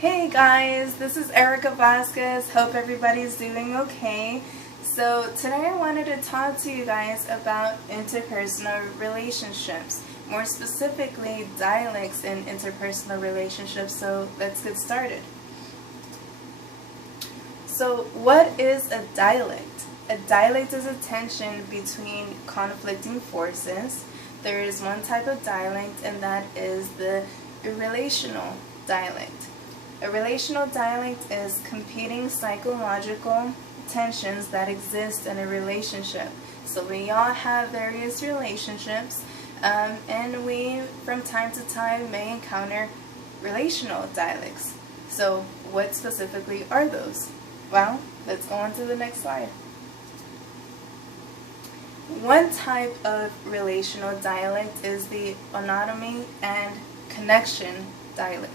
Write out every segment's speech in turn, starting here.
Hey guys, this is Erica Vasquez. Hope everybody's doing okay. So today I wanted to talk to you guys about interpersonal relationships, more specifically dialects in interpersonal relationships. So let's get started. So what is a dialect? A dialect is a tension between conflicting forces. There is one type of dialect, and that is the irrelational dialect. A relational dialect is competing psychological tensions that exist in a relationship. So we all have various relationships, and we from time to time may encounter relational dialects. So what specifically are those? Well, let's go on to the next slide. One type of relational dialect is the autonomy and connection dialect.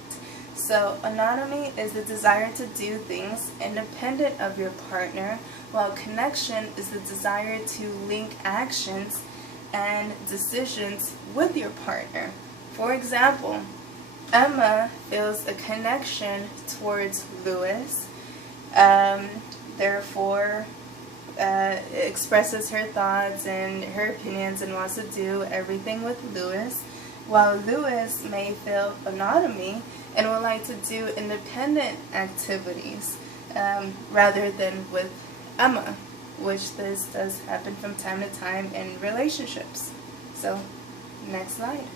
So autonomy is the desire to do things independent of your partner, while connection is the desire to link actions and decisions with your partner. For example, Emma feels a connection towards Louis, therefore expresses her thoughts and her opinions and wants to do everything with Louis, while Louis may feel autonomy and would like to do independent activities rather than with Emma, which this does happen from time to time in relationships. So, next slide.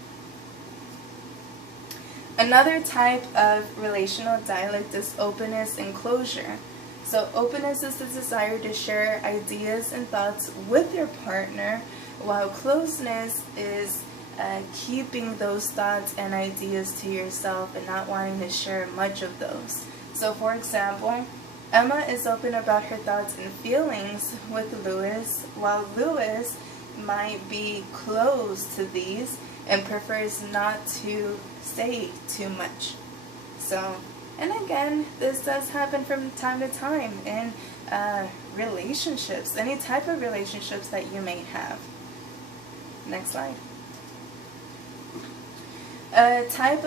Another type of relational dialect is openness and closure. So openness is the desire to share ideas and thoughts with your partner, while closeness is keeping those thoughts and ideas to yourself and not wanting to share much of those. So for example, Emma is open about her thoughts and feelings with Louis, while Louis might be closed to these and prefers not to say too much. So, and again, this does happen from time to time in relationships, any type of relationships that you may have. Next slide. Another type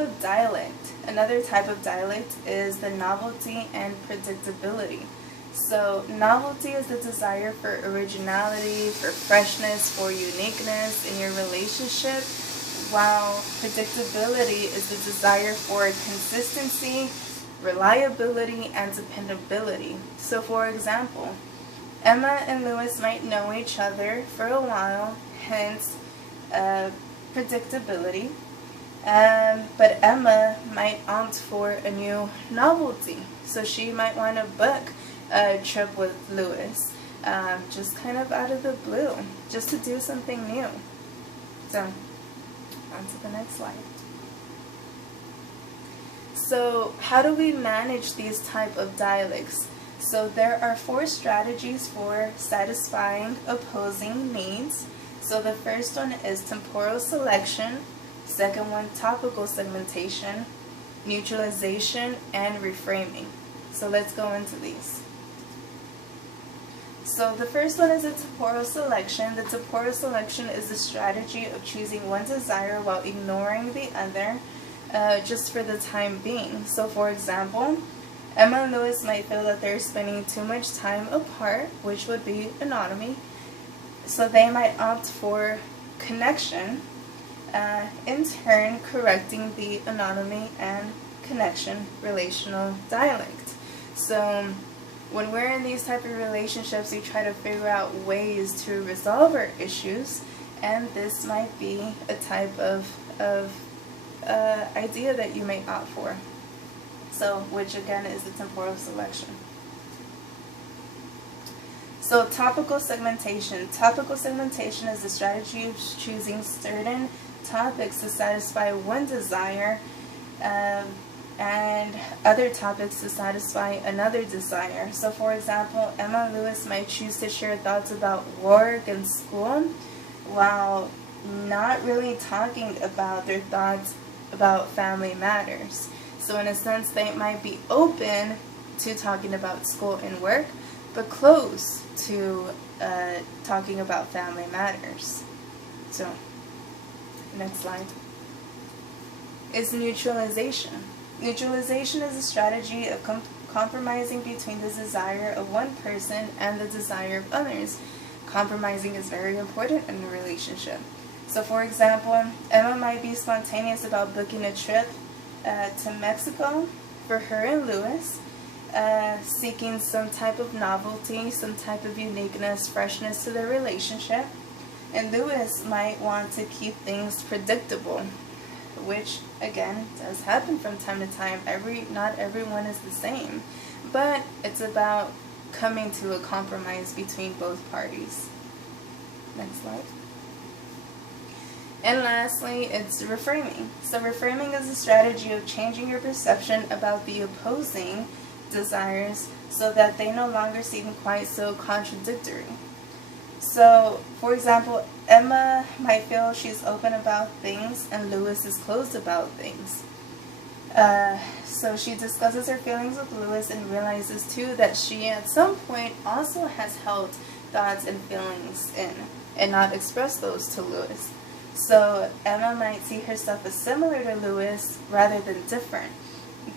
of dialect is the novelty and predictability. So novelty is the desire for originality, for freshness, for uniqueness in your relationship, while predictability is the desire for consistency, reliability, and dependability. So for example, Emma and Louis might know each other for a while, hence predictability. But Emma might opt for a new novelty. So she might want to book a trip with Louis, just kind of out of the blue, just to do something new. So, on to the next slide. So, how do we manage these type of dialects? So there are 4 strategies for satisfying opposing needs. So the first one is temporal selection. Second one, topical segmentation, neutralization, and reframing. So let's go into these. So the first one is a temporal selection. The temporal selection is the strategy of choosing one desire while ignoring the other, just for the time being. So for example, Emma and Louis might feel that they're spending too much time apart, which would be autonomy. So they might opt for connection, in turn correcting the autonomy and connection relational dialect. So when we're in these type of relationships, we try to figure out ways to resolve our issues, and this might be a type of idea that you may opt for. So, which again is the temporal selection. So topical segmentation. Topical segmentation is the strategy of choosing certain topics to satisfy one desire and other topics to satisfy another desire. So for example, Emma and Louis might choose to share thoughts about work and school while not really talking about their thoughts about family matters. So in a sense, they might be open to talking about school and work, but close to talking about family matters. So, next slide is neutralization. Neutralization is a strategy of compromising between the desire of one person and the desire of others. Compromising is very important in a relationship. So for example, Emma might be spontaneous about booking a trip to Mexico for her and Lewis, seeking some type of novelty, some type of uniqueness, freshness to their relationship. And Lewis might want to keep things predictable, which again does happen from time to time. Not everyone is the same, but it's about coming to a compromise between both parties. Next slide. And lastly, it's reframing. So reframing is a strategy of changing your perception about the opposing desires so that they no longer seem quite so contradictory. So, for example, Emma might feel she's open about things and Lewis is closed about things. So she discusses her feelings with Lewis and realizes too that she at some point also has held thoughts and feelings in and not expressed those to Lewis. So Emma might see herself as similar to Lewis rather than different,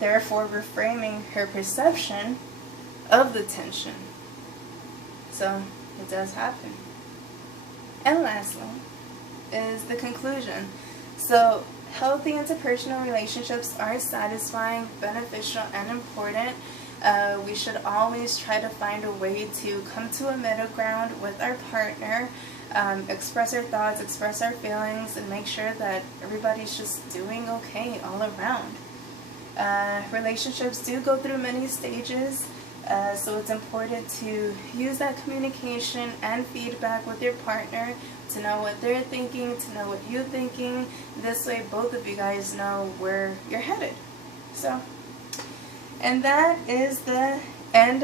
therefore reframing her perception of the tension. So it does happen. And lastly is the conclusion. So healthy interpersonal relationships are satisfying, beneficial, and important. We should always try to find a way to come to a middle ground with our partner, express our thoughts, express our feelings, and make sure that everybody's just doing okay all around. Relationships do go through many stages, so it's important to use that communication and feedback with your partner to know what they're thinking, to know what you're thinking. This way both of you guys know where you're headed. So, and that is the end